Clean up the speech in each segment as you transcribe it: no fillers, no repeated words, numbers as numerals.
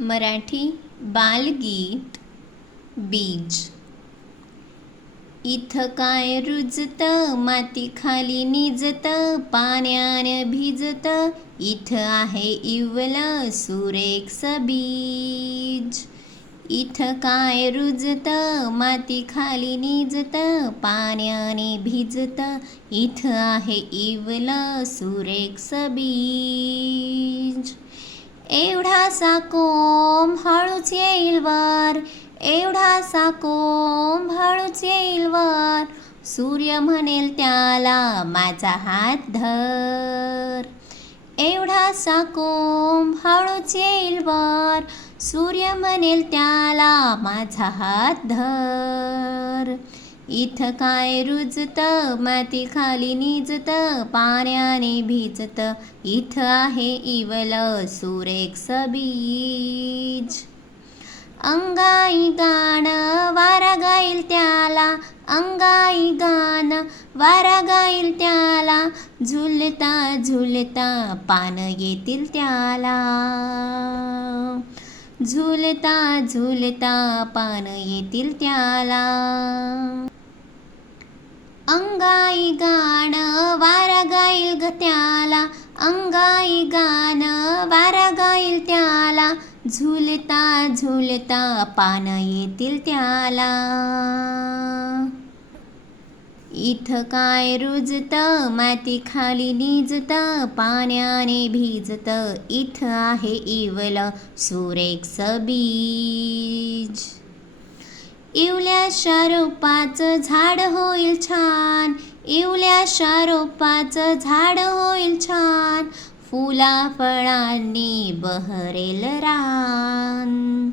मराठी बालगीत बीज. इथं काय रुजतं माती खाली निजतं पाण्यानं भिजतं इथं आहे इवलं सुरेख बीज. इथं काय रुजतं माती खाली निजतं पाण्याने भिजतं इथं आहे इवलं सुरेख बीज. एवढासा कोंब हळूच येईल वर, एवढासा कोंब हळूच येईल वर, सूर्य म्हणेल त्याला माझा हात धर. एवढासा कोंब हळूच येईल वर, सूर्य म्हणेल त्याला माझा हात धर. इथं काय रुजतं माती खाली निजतं पाण्याने भिजतं इथं आहे इवलं सुरेख बीज. अंगाई गाणं वारा गाईल त्याला, अंगाई गाणं वारा गाईल त्याला, झुलता झुलता पानं येतील त्याला, झुलता झुलता पानं येतील त्याला. अंगाई गाणं वारा गाईल ग त्याला, अंगाई गाणं वारा गाईल त्याला, झुलता झुलता पानं येतील त्याला. इथं काय रुजतं माती खाली निजतं पाण्याने भिजतं इथं आहे इवलं सुरेख बीज. इवल्याशा रोपाचं झाड होईल छान, इवल्याशा रोपाचं झाड होईल छान, फुला फळांनी बहरेल रान,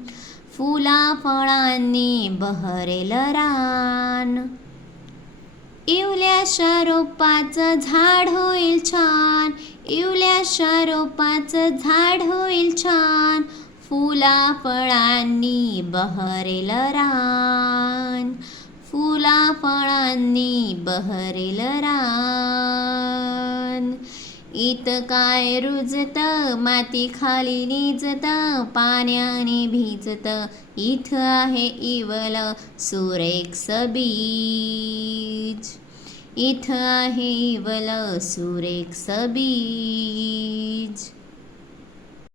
फुला फळांनी बहरेल रान. इवल्याशा रोपाचं झाड होईल छान, इवल्याशा रोपाचं झाड होईल छान, फुला फळांनी बहरेल रान, फुला फळांनी बहरेल रान. इथं काय रुजतं माती खाली निजतं पाण्याने भिजतं इथं आहे इवलं सुरेख बीज. इथं आहे इवलं सुरेख बीज.